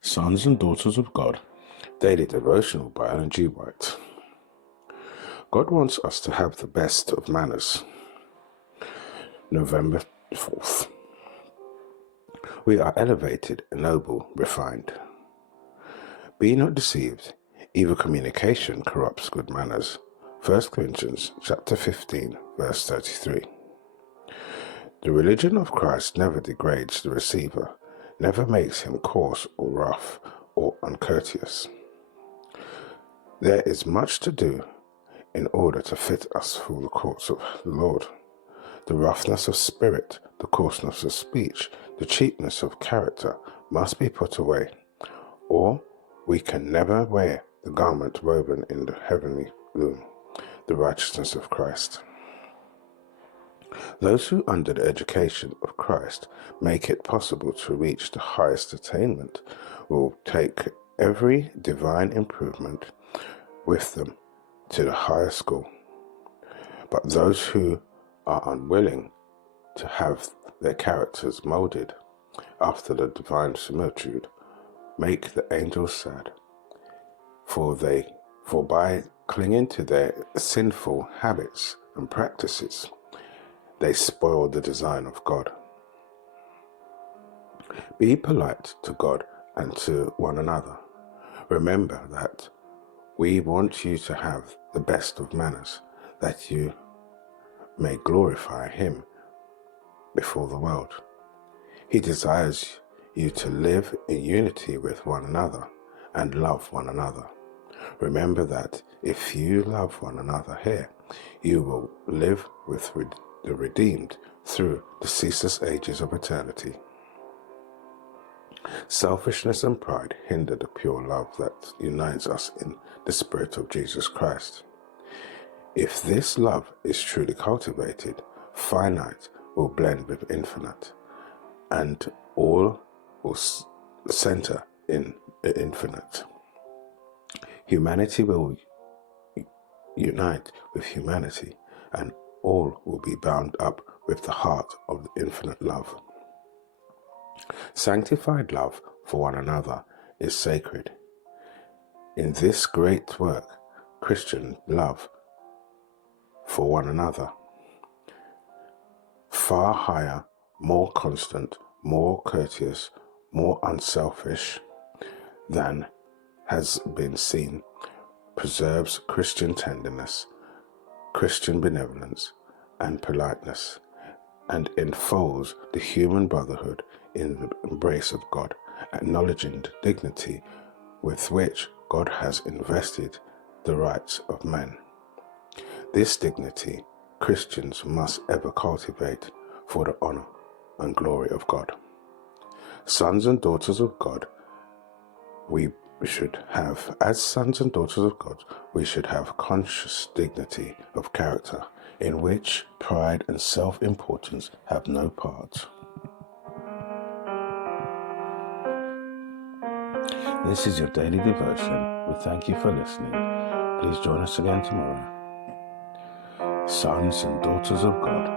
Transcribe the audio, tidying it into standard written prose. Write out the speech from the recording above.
Sons and Daughters of God, Daily Devotional by Ellen G. White. God wants us to have the best of manners. November 4th. We are elevated, ennobled, refined. Be not deceived, evil communication corrupts good manners. 1 Corinthians chapter 15, verse 33. The religion of Christ never degrades the receiver, never makes him coarse or rough or uncourteous. There is much to do in order to fit us for the courts of the Lord. The roughness of spirit, the coarseness of speech, the cheapness of character must be put away, or we can never wear the garment woven in the heavenly loom, the righteousness of Christ. Those who, under the education of Christ, make it possible to reach the highest attainment will take every divine improvement with them to the higher school. But those who are unwilling to have their characters moulded after the divine similitude make the angels sad, for by clinging to their sinful habits and practices, they spoil the design of God. Be polite to God and to one another. Remember that we want you to have the best of manners, that you may glorify Him before the world. He desires you to live in unity with one another and love one another. Remember that if you love one another here, you will live with the redeemed through the ceaseless ages of eternity. Selfishness and pride hinder the pure love that unites us in the Spirit of Jesus Christ. If this love is truly cultivated, finite will blend with infinite, and all will center in the infinite. Humanity will unite with humanity, and all will be bound up with the heart of the infinite love. Sanctified love for one another is sacred. In this great work, Christian love for one another, far higher, more constant, more courteous, more unselfish than has been seen, preserves Christian tenderness, Christian benevolence, and politeness, and enfolds the human brotherhood in the embrace of God, acknowledging the dignity with which God has invested the rights of men. This dignity Christians must ever cultivate for the honor and glory of God. Sons and daughters of God, as sons and daughters of God, we should have conscious dignity of character in which pride and self-importance have no part. This is your daily devotion. We thank you for listening. Please join us again tomorrow. Sons and daughters of God,